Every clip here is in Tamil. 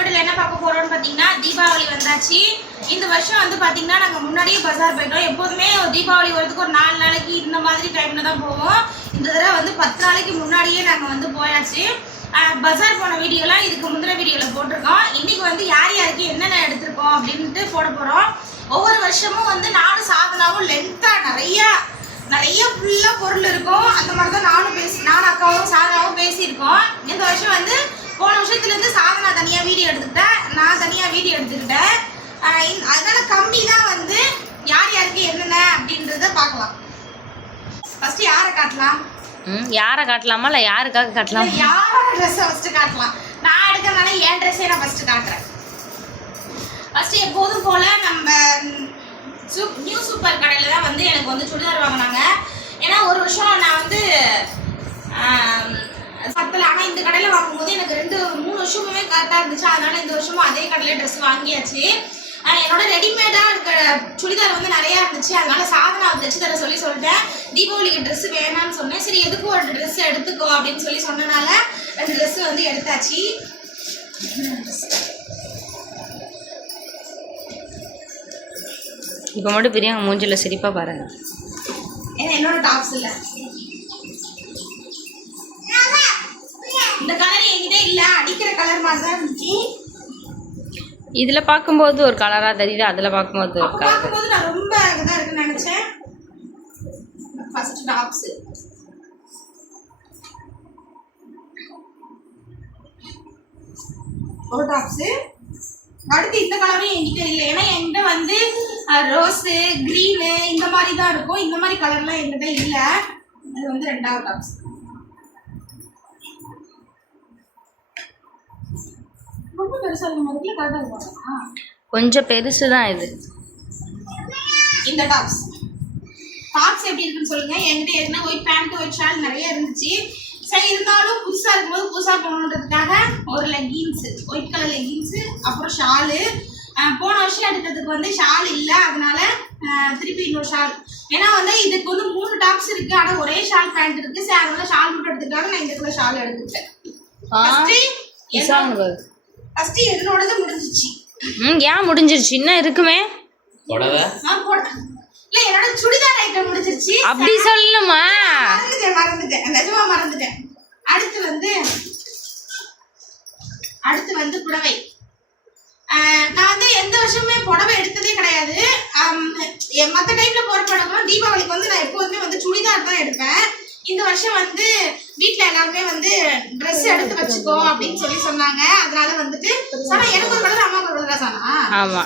வீடியோல என்ன பார்க்க போறோம்னு பாத்தீங்கன்னா தீபாவளி வந்தாச்சு. இந்த வருஷம் வந்து பாத்தீங்கன்னா நாங்க முன்னாடியே பஜார் போயிட்டோம். எப்போதுமே தீபாவளி வரதுக்கு ஒரு 4 நாளைக்கு இந்த மாதிரி டைம்ல தான் போவோம். இந்த தடவை வந்து 10 நாளைக்கு முன்னாடியே நாங்க வந்து போயாச்சு. பஜார் போன வீடியோலாம் இதுக்கு முந்தின வீடியோல போட்டிருக்கோம். இன்னைக்கு வந்து யார் யாருக்கு என்னென்ன எடுத்திருக்கோம் அப்படின்ட்டு போட போறோம். ஒவ்வொரு வருஷமும் வந்து நானும் சாதனாவும் லென்த்தா நிறைய ஃபுல்லா பொருள் இருக்கும். அந்த மாதிரி தான் நானும் அக்காவும் சாதனாவும் பேசியிருக்கோம். இந்த வருஷம் வந்து போன வருஷத்துல இருந்து சாதனா தனியா வீடியோ எடுத்துக்கிட்டேன், நான் தனியா வீடியோ எடுத்துக்கிட்டேன். அதனால கம்மி தான் வந்து யார் யாருக்கு என்னென்ன அப்படின்றத பார்க்கலாம். ஃபர்ஸ்ட் யாரை காட்டலாம்? யாரை காட்டலாமா இல்லை யாருக்காக காட்டலாம்? யாரோட ட்ரெஸ்ஸை ஃபர்ஸ்ட் காட்டலாம். நான் எடுக்கிறதுனால என் ட்ரெஸ்ஸே நான் ஃபர்ஸ்ட் காட்டுறேன். ஃபர்ஸ்ட் எப்போதும் போல நம்ம நியூ சூப்பர் கடையில் தான் வந்து எனக்கு வந்து சுடிதார் வாங்கினாங்க. ஏன்னா ஒரு வருஷம் நான் வந்து பத்தல, ஆனால் இந்த கடையில் வாங்கும்போது எனக்கு 2-3 வருஷமுமே கரெக்டாக இருந்துச்சு. அதனால இந்த வருஷமும் அதே கடையில் ட்ரெஸ் வாங்கியாச்சு. என்னோட ரெடிமேடாக இருக்கிற சுடிதார் வந்து நிறையா இருந்துச்சு. அதனால சாதனாவை தைச்சு தர சொல்லிட்டேன். தீபாவளிக்கு ட்ரெஸ் வேணான்னு சொன்னேன். சரி எதுக்கும் ஒரு ட்ரெஸ் எடுத்துக்கோ அப்படின்னு சொல்லி சொன்னனால 2 ட்ரெஸ் வந்து எடுத்தாச்சு. இப்போ மட்டும் பிரியாங்க மூஞ்சில் சிரிப்பாக பாருங்க. ஏன்னா என்னோட டாப்ஸ் இல்லை, இந்த கலர் என்கிட்ட இல்லை, அடிக்கிற கலர் மாதிரி தான் இருந்துச்சு. இதில் பார்க்கும்போது ஒரு கலராக தெரியுது, அதில் பார்க்கும்போது ஒரு கலர். பார்க்கும்போது நான் ரொம்ப இதாக இருக்குன்னு நினச்சேன். ஃபர்ஸ்ட் டாப்ஸ் ஒரு டாப்ஸு. அடுத்து இந்த கலரும் என்கிட்ட இல்லை. ஏன்னா என்கிட்ட வந்து ரோஸு க்ரீனு இந்த மாதிரி தான் இருக்கும். இந்த மாதிரி கலர்லாம் என்கிட்ட இல்லை. அது வந்து 2வது டாப்ஸ். ரொம்ப பெருசாக இருக்கும் போதுல கரெக்டாக இருக்கும். கொஞ்சம் பெருசு தான் இது. இந்த டாப்ஸ் எப்படி இருக்குன்னு சொல்லுங்க. என்கிட்ட ஏற்கனவே ஒயிட் பேண்ட் ஒயிட் ஷால் நிறைய இருந்துச்சு. சரி இருந்தாலும் புதுசாக இருக்கும்போது புதுசாக போகணுன்றதுக்காக ஒரு லெகின்ஸு, ஒயிட் கலர் லெகின்ஸு, அப்புறம் ஷாலு. போன வருஷம் எடுத்ததுக்கு வந்து ஷால் இல்லை, அதனால திருப்பி இன்னொரு ஷால். ஏன்னா வந்து இதுக்கு வந்து 3 டாப்ஸ் இருக்கு, ஆனால் ஒரே ஷால் பேண்ட் இருக்கு. சரி அதனால ஷால் மட்டும் எடுத்துக்காக நான் இந்த ஷால் எடுத்துக்கிட்டேன். ஃபர்ஸ்ட் என்னோடது முடிஞ்சிச்சு. ஏன் முடிஞ்சிருச்சு? இன்னும் இருக்குமே இல்ல, என்னோட சுடிதார் ஐட்டம் முடிஞ்சிருச்சு. அப்படி சொல்லணுமா? மறந்துட்டேன் நிஜமா மறந்துட்டேன். அடுத்து வந்து புடவை. நான் வந்து எந்த வருஷமே புடவை எடுத்ததே கிடையாது. மற்ற டைம்ல போற புடவை தீபாவளிக்கு வந்து நான் எப்போதுமே வந்து சுடிதார் தான் எடுப்பேன். இந்த வருஷம் வந்து வீட்டுல எல்லாருமே வந்து ட்ரெஸ் எடுத்து வச்சுக்கோ அப்படின்னு சொல்லி சொன்னாங்க. அதனால வந்துட்டு சாரா எனக்கு ஒரு கலர், அம்மாவுக்கு ஒரு கலர். சாரா ஆமா,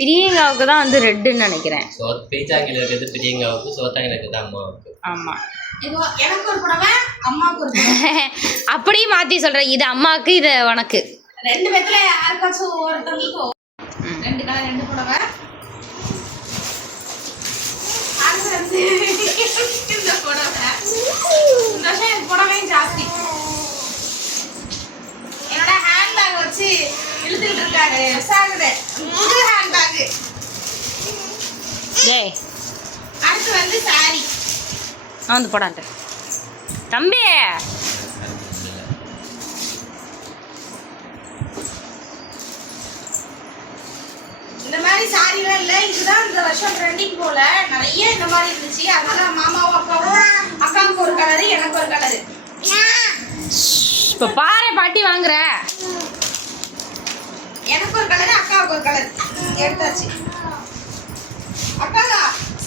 பிரியங்காவுக்கு தான் வந்து ரெட்டுன்னு நினைக்கிறேன். பிரியங்காவுக்கு சோத்தாங்கில இருக்குது அம்மாவுக்கு. ஆமா, எனக்கு ஒரு புடவை, அம்மாவுக்கு ஒரு புடவை. அப்படியே மாத்தி சொல்றேன், இது அம்மாவுக்கு இது உனக்கு. 2 பேத்துல யாருக்காச்சும் ஒருத்தவங்களுக்கு 2 கலர் 2 புடவை. அது வந்து இந்த புடவை இந்த வருஷம் எனக்கு புடவையும் ஜாஸ்தி. என்னோட ஹேண்ட்பேக் வச்சு இழுத்துக்கிட்டு இருக்காரு சாகுது, புது ஹேண்ட்பேக். அடுத்து வந்து சாரி. நான் வந்து போடான்ட்டு தம்பி. இந்த மாதிரி சாரிலாம் இல்லை, இதுதான் இந்த வருஷம் ட்ரெண்டிங் போல. நிறைய இந்த மாதிரி இருந்துச்சு. அதனால மாமாவும் அக்காவுக்கு ஒரு கலரு, எனக்கு ஒரு கலரு. இப்போ பாரு பாட்டி வாங்குற. எனக்கு ஒரு கலரு, அக்காவுக்கு ஒரு கலர் எடுத்தாச்சு. அக்கா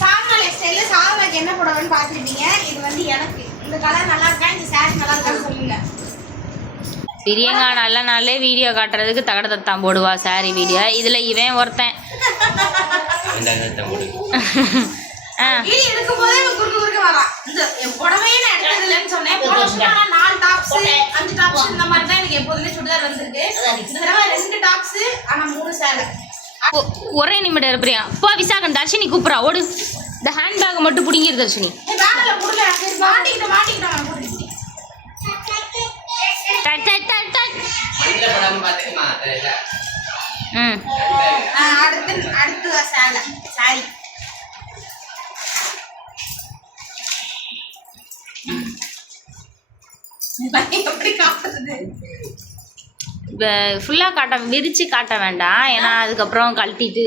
சாதனா ஸ்டைல சாதனாக்கு என்ன புடவைன்னு பார்த்துருப்பீங்க. இது வந்து எனக்கு இந்த கலர் நல்லா இருக்கா, இந்த சாரி நல்லா இருக்கான்னு சொல்லுங்க. பிரியங்கா நல்ல நாளே வீடியோ காட்டுறதுக்கு தகட தத்தான் போடுவா சாரி வீடியோ. இதுல இவன் ஒருத்தன் வீடியோ எடுக்கும் போதே குறுக்க வரான். இந்த புடவையே நான் எடுத்தது இல்லைன்னு சொன்னேன். போன வருஷம் 4 டாப்ஸ் 5 டாப்ஸ் இந்த மாதிரி தான் எனக்கு எப்போதுமே சுடிதார் வந்திருக்கு. இந்த தடவை 2 டாப்ஸ் ஆனால் 3 சேலை. ஒரே நிமிடம் இருப்பியா? போ விசாகன், தர்ஷினி கூப்பிட்றா, ஓடு. இந்த ஹேண்ட்பேக் மட்டும் பிடிங்கிரு தர்ஷினி. பேக்கில் கொடுல மாட்டிக்கிட்டோம். அடுத்து சேலை சாரி. எப்படி காட்டுறது? ஃபுல்லாக விரித்து காட்ட வேண்டாம், ஏன்னா அதுக்கப்புறம் கழட்டிட்டு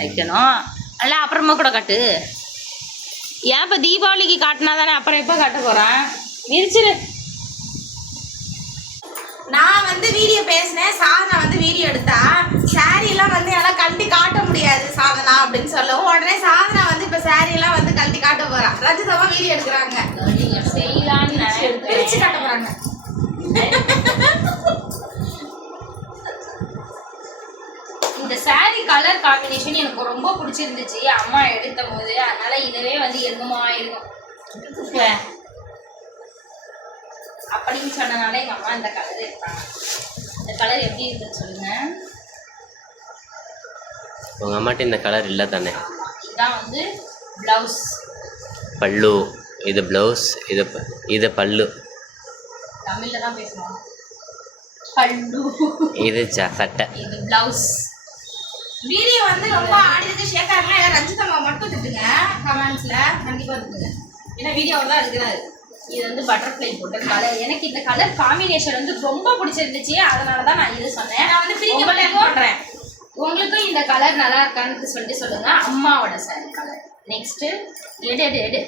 வைக்கணும். அல்ல அப்புறமா கூட காட்டு. ஏன் இப்போ தீபாவளிக்கு காட்டினா தானே, அப்புறம் எப்போ காட்ட போகிறேன்? விரிச்சிரு. நான் வந்து வீடியோ பேசினேன், சாதனா வந்து வீடியோ எடுத்தா. சாரி எல்லாம் வந்து எல்லாம் கழட்டி காட்ட முடியாது சாதனா அப்படின்னு சொல்லவும், உடனே சாதனா வந்து இப்ப சாரி எல்லாம் வந்து கழட்டி காட்ட போறா. ரஜிதாவா வீடியோ எடுக்கிறாங்க, செய்யலான்னு பிரிச்சு காட்ட போறாங்க. இந்த saree கலர் காம்பினேஷன் எனக்கு ரொம்ப பிடிச்சிருந்துச்சு அம்மா எடுத்த போது, அதனால இதவே வந்து எதுமா இருக்கும் அப்படின்னு சொன்னனால எங்க அம்மா இந்த கலர் எடுத்தாங்க. இந்த கலர் எப்படி இருக்குன்னு சொல்லுங்க. உங்கள் அம்மாட்ட இந்த கலர் இல்லை தானே? இதுதான் வந்து பிளவுஸ், பல்லு. இது ப்ளவுஸ், இது பல்லு. தமிழ்ல தான் பேசணும். பல்லு. இது சட்டை. இது பிளவுஸ். வீடியோ வந்து ரொம்ப ஆடியதுக்கு ஷேக் ஆகலாம். எல்லாம் ரஞ்சிதம்மா மட்டும் திட்டுங்க கமெண்ட்ஸ்ல, கண்டிப்பா திட்டுங்க, ஏன்னா வீடியோவில் தான் இருக்கிறாரு. இது வந்து பட்டர்ஃப்ளை போட்ட கலர். எனக்கு இந்த கலர் காம்பினேஷன் வந்து ரொம்ப பிடிச்சிருந்துச்சு, அதனால தான் நான் இது சொன்னேன். நான் வந்து பிரிக்க பண்றேன். உங்களுக்கும் இந்த கலர் நல்லா இருக்கான்னு சொல்லிட்டு சொல்லுங்க. அம்மாவோட சாரி கலர். நெக்ஸ்ட் எடு.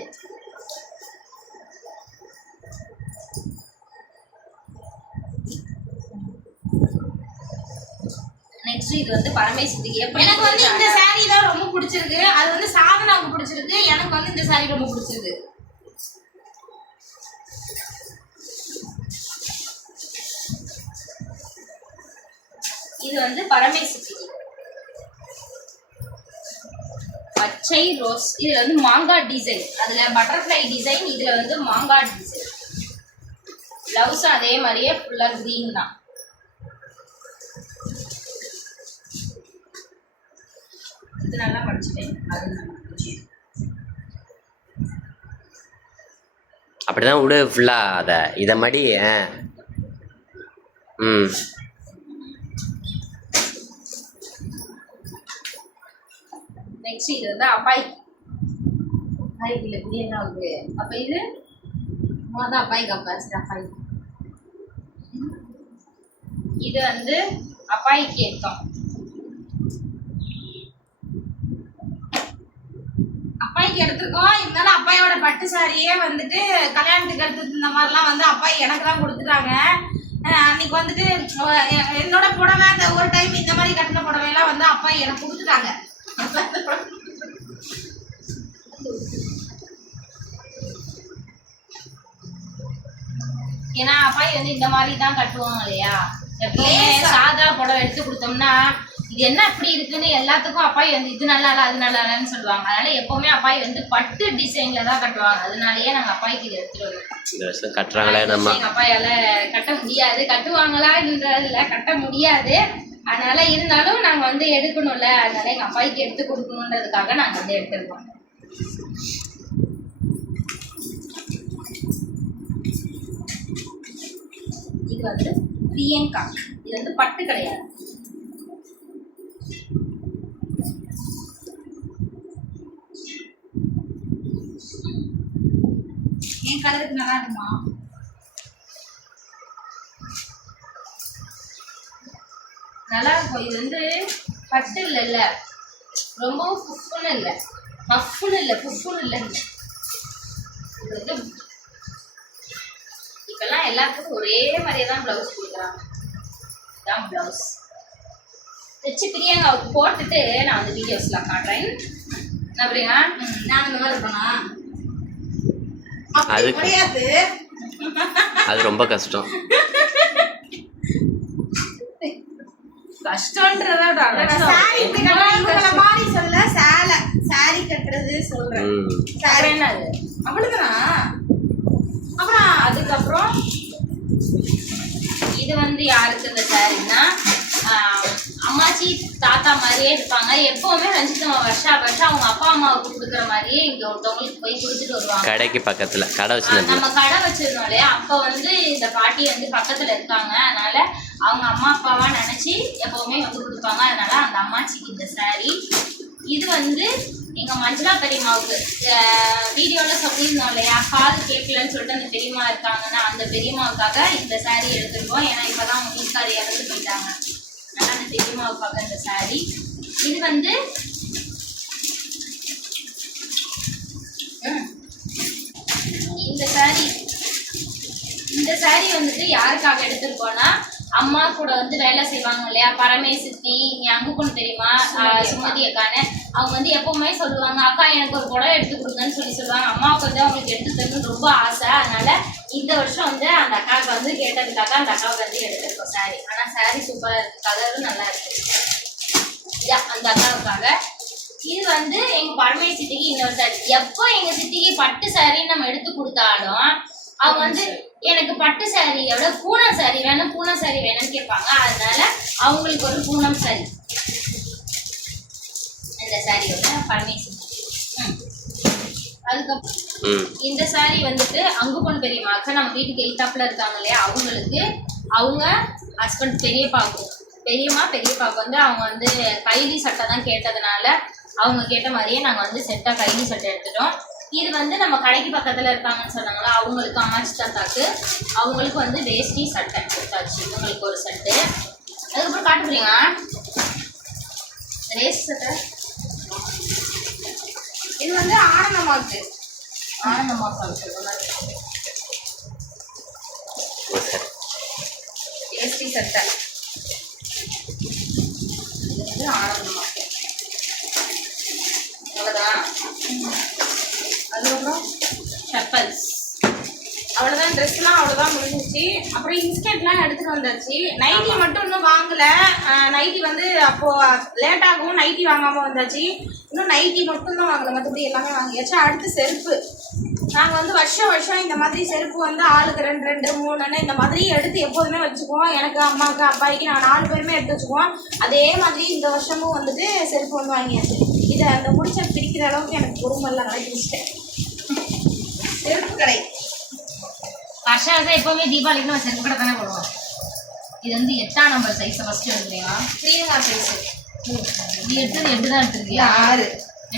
நெக்ஸ்ட் இது வந்து பரமேஸ்வரிக்கு எனக்கு வந்து இந்த சாரி தான் ரொம்ப பிடிச்சிருக்கு. அது வந்து சாதனாவுக்கு பிடிச்சிருக்கு, எனக்கு வந்து இந்த சாரி ரொம்ப பிடிச்சிருக்கு. இது வந்து பரமேஸ்வரி பச்சை ரோஸ். இதுல வந்து மாங்காய் டிசைன், அதுல பட்டர்ஃப்ளை டிசைன், இதுல வந்து மாங்காய் டிசைன். பிளவுஸ் அதே மாதிரியே ஃபுல்லா கிரீன் தான். இது நல்லா படிச்சுட்டேன், அது நல்லா படிச்சேன். அப்படிதான் விடு ஃபுல்லாக அதை இதை மாதிரி. நெக்ஸ்ட் இது வந்து அப்பாய் இல்லை இப்படி என்ன ஆகுது. அப்போ இது மொதல் அப்பாய் கப்பாச்சு. அப்பாய் இது வந்து அப்பாய்க்கு ஏற்றம். அப்பாய்க்கு எடுத்துருக்கோம். இருந்தாலும் அப்பாயோட பட்டு சாரியே வந்துட்டு கல்யாணத்துக்கு எடுத்து இந்த மாதிரிலாம் வந்து அப்பாய் எனக்கு தான் கொடுத்துட்டாங்க. அன்னைக்கு வந்துட்டு என்னோட புடவை அந்த ஒரு டைம் இந்த மாதிரி கட்டின புடவையெல்லாம் வந்து அப்பாய் எனக்கு கொடுத்துட்டாங்க. ஏன்னா அப்பாய் வந்து இந்த மாதிரி தான் கட்டுவாங்க இல்லையா. எப்பவுமே சாதா புடவை எடுத்து கொடுத்தோம்னா இது என்ன அப்படி இருக்குன்னு எல்லாத்துக்கும் அப்பாய் வந்து இது நல்லா இல்லை அது நல்லா இல்லைன்னு சொல்லுவாங்க. அதனால எப்பவுமே அப்பாய் வந்து பட்டு டிசைன்ல தான் கட்டுவாங்க. அதனாலயே நாங்க அப்பாய்க்கு இது எடுத்துட்டு வருவோம். கட்டுறாங்களே நம்ம அப்பாயால கட்ட முடியாது, கட்டுவாங்களான்றதுல கட்ட முடியாது. அதனால இருந்தாலும் நாங்க வந்து எடுக்கணும்ல, அதனால எங்க அப்பாய்க்கு எடுத்து கொடுக்கணுன்றதுக்காக நாங்க வந்து எடுத்துருக்கோம். இது வந்து பிரியங்கா. இது வந்து பட்டு கிடையாது. என் கலருக்கு நல்லா இருக்குமா? நல்லா இருக்கும். இது வந்து பட்டு இல்லைல்ல, ரொம்பவும் புஃப்னு இல்லை, பஃப்னு இல்லை, புஃப்னு இல்லை. இது வந்து இப்பெல்லாம் எல்லாத்துக்கும் ஒரே மாதிரியே தான் ப்ளவுஸ் கொடுக்குறாங்க. இதுதான் ப்ளவுஸ் வச்சு பிரியங்காவுக்கு போட்டுட்டு நான் வந்து வீடியோஸ்லாம் காட்டுறேன். அப்படியா நான் இந்த மாதிரி இருப்பேனா? அது கிடையாது, அது ரொம்ப கஷ்டம். கஷ்டம்ன்றதா சாரி இப்படி கட்டுறது மாதிரி சொல்ல, சேலை சாரி கட்டுறது சொல்றேன். சாரி என்னது அவ்வளவுதானா? அப்புறம் அதுக்கப்புறம் இது வந்து யாருக்கு இந்த சாரின்னா, அம்மாச்சி தாத்தா மாதிரியே இருப்பாங்க. எப்பவுமே ரஞ்சிதம்மா வருஷம் அவங்க அப்பா அம்மாவுக்கு கொடுக்குற மாதிரியே இங்க ஒருத்தவங்களுக்கு போய் கொடுத்துட்டு வருவாங்க. கடைக்கு பக்கத்துல கடை வச்சிருந்தோம். நம்ம கடை வச்சிருந்தோம் இல்லையா, அப்ப வந்து இந்த பாட்டி வந்து பக்கத்துல இருக்காங்க. அதனால அவங்க அம்மா அப்பாவா நினைச்சு எப்பவுமே வந்து கொடுப்பாங்க. அதனால அந்த அம்மாச்சிக்கு இந்த சாரி. இது வந்து எங்க மஞ்சளா பெரியம்மாவுக்கு வீடியோல சொல்லியிருந்தோம் இல்லையா, காது கேட்கலன்னு சொல்லிட்டு அந்த பெரியம்மா இருக்காங்கன்னா அந்த பெரியம்மாவுக்காக இந்த saree எடுத்திருக்கோம். ஏன்னா இப்பதான் அவங்க வீட்டுக்காரி இறந்து போயிட்டாங்க, அதனால அந்த பெரியம்மாவுக்காக இந்த saree. இது வந்து இந்த saree வந்துட்டு யாருக்காக எடுத்திருக்கோம்னா, அம்மா கூட வந்து வேலை செய்வாங்க இல்லையா, பரமேசித்தி, அங்கு பொண்ணு தெரியுமா, சுமதி அக்கான்னு, அவங்க வந்து எப்பவுமே சொல்லுவாங்க, அக்கா எனக்கு ஒரு புடவை எடுத்து கொடுங்கன்னு சொல்லுவாங்க. அம்மாவுக்கு வந்து அவங்களுக்கு எடுத்து தரணும்னு ரொம்ப ஆசை. அதனால இந்த வருஷம் வந்து அந்த அக்காவுக்கு வந்து கேட்டதுக்காக அந்த அக்காவுக்கு வந்து எடுத்திருக்கோம் saree. ஆனா saree சூப்பரா இருக்கு, கலரும் நல்லா இருக்கு. அந்த அக்காவுக்காக. இது வந்து எங்க பரமே சித்திக்கு இன்னொரு saree. எப்போ எங்க சித்திக்கு பட்டு saree நம்ம எடுத்து கொடுத்தாலும் அவங்க வந்து எனக்கு பட்டு சாரியோட பூனம் சாரி வேணும், பூனம் சாரி வேணும்னு கேட்பாங்க. அதனால அவங்களுக்கு ஒரு பூனம் சாரி இந்த சாரியோட பரமேஸ்வரி. அதுக்கப்புறம் இந்த சாரி வந்துட்டு அங்கு பொண்ணு பெரியம்மாக்கு நம்ம வீட்டுக்கு எய்தாப்புல இருக்காங்க இல்லையா, அவங்களுக்கு அவங்க ஹஸ்பண்ட் பெரியம்மாக்கு வந்து அவங்க வந்து கைலி சட்டை தான் கேட்டதுனால அவங்க கேட்ட மாதிரியே நாங்கள் வந்து செட்டாக கைலி சட்டை எடுத்துட்டோம். இது வந்து நம்ம கடைக்கு பக்கத்தில் இருக்காங்கன்னு சொன்னாங்களா, அவங்களுக்கு அம்மாச்சி தாத்தாக்கு அவங்களுக்கு வந்து வேஷ்டி சட்டை கொடுத்தாச்சு. இவங்களுக்கு ஒரு சட்டு. அதுக்கப்புறம் காட்ட போறீங்களா வேஷ்டி சட்டை? இது வந்து ஆனந்தமாக்கு வேஷ்டி சட்டை. இது வந்து ஆனந்தமாக்கு. அவ்வளோதான். அதுக்கப்புறம் செப்பல்ஸ். அவ்வளோதான், ட்ரெஸ்லாம் அவ்வளோதான் முடிஞ்சிச்சு. அப்புறம் இன்ஸ்கர்ட்லாம் எடுத்துகிட்டு வந்தாச்சு. நைட்டி மட்டும் இன்னும் வாங்கலை. நைட்டி வந்து அப்போது லேட் ஆகும், நைட்டி வாங்காமல் வந்தாச்சு. இன்னும் நைட்டி மட்டும் தான் வாங்கலை, மற்றபடி எல்லாமே வாங்கியாச்சு. அடுத்து செருப்பு. நாங்கள் வந்து வருஷம் இந்த மாதிரி செருப்பு வந்து ஆளுக்கு 2 3 இந்த மாதிரி எடுத்து எப்போதுமே வச்சுக்குவோம். எனக்கு அம்மாவுக்கு அப்பாய்க்கு நாங்கள் 4 பேருமே எடுத்து வச்சுக்குவோம். அதே மாதிரி இந்த வருஷமும் வந்துட்டு செருப்பு வந்து வாங்கியாச்சு. இதை அந்த முடிச்ச பிரிக்கிற அளவுக்கு எனக்கு பொறுமெல்லாம் நடக்கிச்சிட்டேன். செருப்பு கடை வருஷம் எப்பவுமே தீபாவளிக்கு நம்ம செருப்பு கடை தானே போடுவோம். இது வந்து 8ஆம் நம்பர் சைஸை ஃபர்ஸ்ட் எடுக்கிறீங்களா? 3 சைஸ். இது 8 தான் எடுத்துருக்கியா? 6.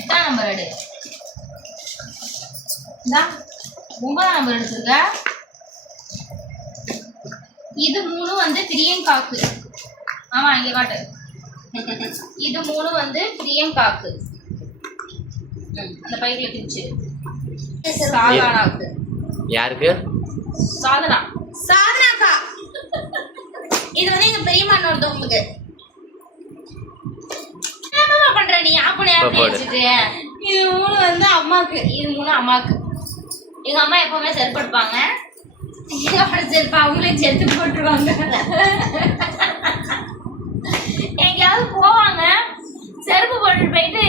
8ஆம் நம்பர் எடு. 9ஆம் நம்பர் எடுத்துருக்க. இது 3 வந்து பிரியங்காக்கு. ஆமா இங்க காட்டு. இது 3 வந்து பிரியங்காக்கு. அந்த பைக்குல கிழிச்சு. சாதனாக்கு. யாருக்கு? சாதனாக்கா. இது வந்து எங்க பெரியம்மா ஒருத்தவங்களுக்கு. என்னமா பண்ற நீ? அப்படி வச்சுட்டு இது 3 வந்து அம்மாக்கு. இது 3 அம்மாக்கு. எங்க அம்மா எப்பவுமே செருப்பு எடுப்பாங்க. செருப்பு அவங்களே செருப்பு போட்டுருவாங்க. எங்கேயாவது போவாங்க, செருப்பு போட்டுட்டு போயிட்டு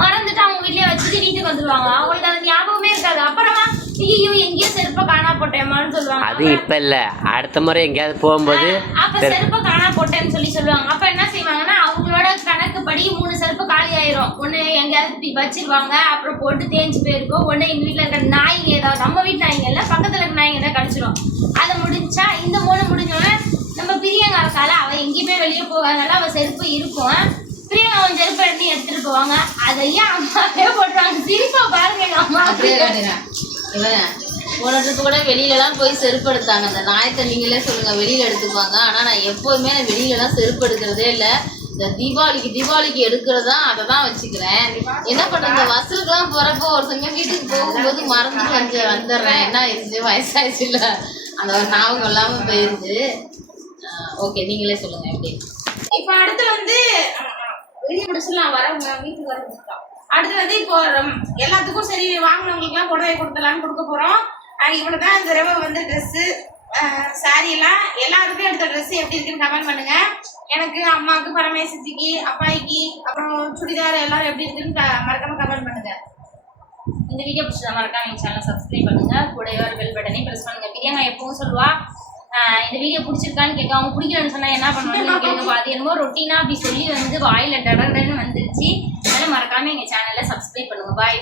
மறந்துட்டு அவங்க வீட்லயே வச்சுட்டு வீட்டுக்கு வந்துடுவாங்க. அவங்களுக்கு அது ஞாபகமே இருக்காது. அப்புறமா ஐயோ எங்கேயோ செருப்பை காணா போட்டேமான்னு சொல்லுவாங்க. அது இப்ப இல்ல, அடுத்த முறை எங்கேயாவது போகும்போது அப்ப செருப்பை காணா போட்டேன்னு சொல்லுவாங்க. அப்ப என்ன செய்வாங்கன்னா அவங்களோட கணக்குப்படி 3 செருப்பு காலி ஆயிரும். ஒண்ணு எங்கேயாவது வச்சிருவாங்க, அப்புறம் போட்டு தேஞ்சு போயிருக்கும். ஒண்ணு எங்க வீட்டுல இருக்க நாய்ங்க ஏதாவது, நம்ம வீட்டு நாய்ங்க இல்ல பக்கத்துல இருக்க நாய்ங்க ஏதாவது கடிச்சிடும். அதை முடிஞ்சா இந்த 3 முடிஞ்சோடனே நம்ம பிரியங்கா இருக்கால, அவ எங்கேயுமே வெளியே போகாதனால அவ செருப்பு இருக்கும். பிரியங்கா அவன் செருப்பு எடுத்துட்டு போவாங்க. அதையே அம்மாவே போட்டுருவாங்க. சிரிப்பா பாருங்க எங்க அம்மா. போன ட்ரிப்பு கூட வெளியிலலாம் போய் செருப்பு எடுத்தாங்க. அந்த நாயத்தை நீங்களே சொல்லுங்க, வெளியில எடுத்துக்குவாங்க. ஆனா நான் எப்போதுமே வெளியிலலாம் செருப்பு எடுக்கிறதே இல்லை. இந்த தீபாவளிக்கு எடுக்கிறதா அதை தான் வச்சுக்கிறேன். என்ன பண்ணுறது, இந்த வசூலுக்குலாம் போறப்போ ஒரு சமயம் வீட்டுக்கு போகும்போது மறந்துட்டு வந்துடுறேன். என்ன ஆயிடுச்சு, வயசாயிடுச்சு இல்ல, அந்த ஒரு ஞாபகம் இல்லாம போயிருது. ஓகே நீங்களே சொல்லுங்க எப்படி. இப்போ அடுத்து வந்து வெளியே முடிச்சுலாம் வரவங்க வீட்டுக்கு வரலாம். அடுத்து வந்து இப்போ எல்லாத்துக்கும் சரி வாங்கினவங்களுக்குலாம் புடவை கொடுத்தலான்னு கொடுக்க போகிறோம். இவ்வளோதான் இந்த தடவை வந்து ட்ரெஸ்ஸு சாரியெல்லாம். எல்லாருக்கும் எடுத்த ட்ரெஸ்ஸு எப்படி இருக்குன்னு கமெண்ட் பண்ணுங்கள். எனக்கு அம்மாவுக்கு பரமேசித்திக்கு அப்பாய்க்கு அப்புறம் சுடிதார் எல்லாரும் எப்படி இருக்குன்னு மறக்காமல் கமெண்ட் பண்ணுங்கள். இந்த வீடியோ பிடிச்சதா மறக்காம எங்கள் சேனலை சப்ஸ்கிரைப் பண்ணுங்க, கூடவே ஒரு பெல் பட்டனையும் ப்ரெஸ் பண்ணுங்க. பிரியங்கா எப்பவும் சொல்லுவா இந்த வீடியோ பிடிச்சிருக்கான்னு கேட்க, அவங்க பிடிக்கலன்னு சொன்னா என்ன பண்ணுவாங்க கேட்க, அது என்னமோ ரொட்டீனா அப்படி சொல்லி வந்து வாயில டடன்னு வந்துருச்சு. அதனால மறக்காம எங்க சேனலை சப்ஸ்கிரைப் பண்ணுங்க. பாய்.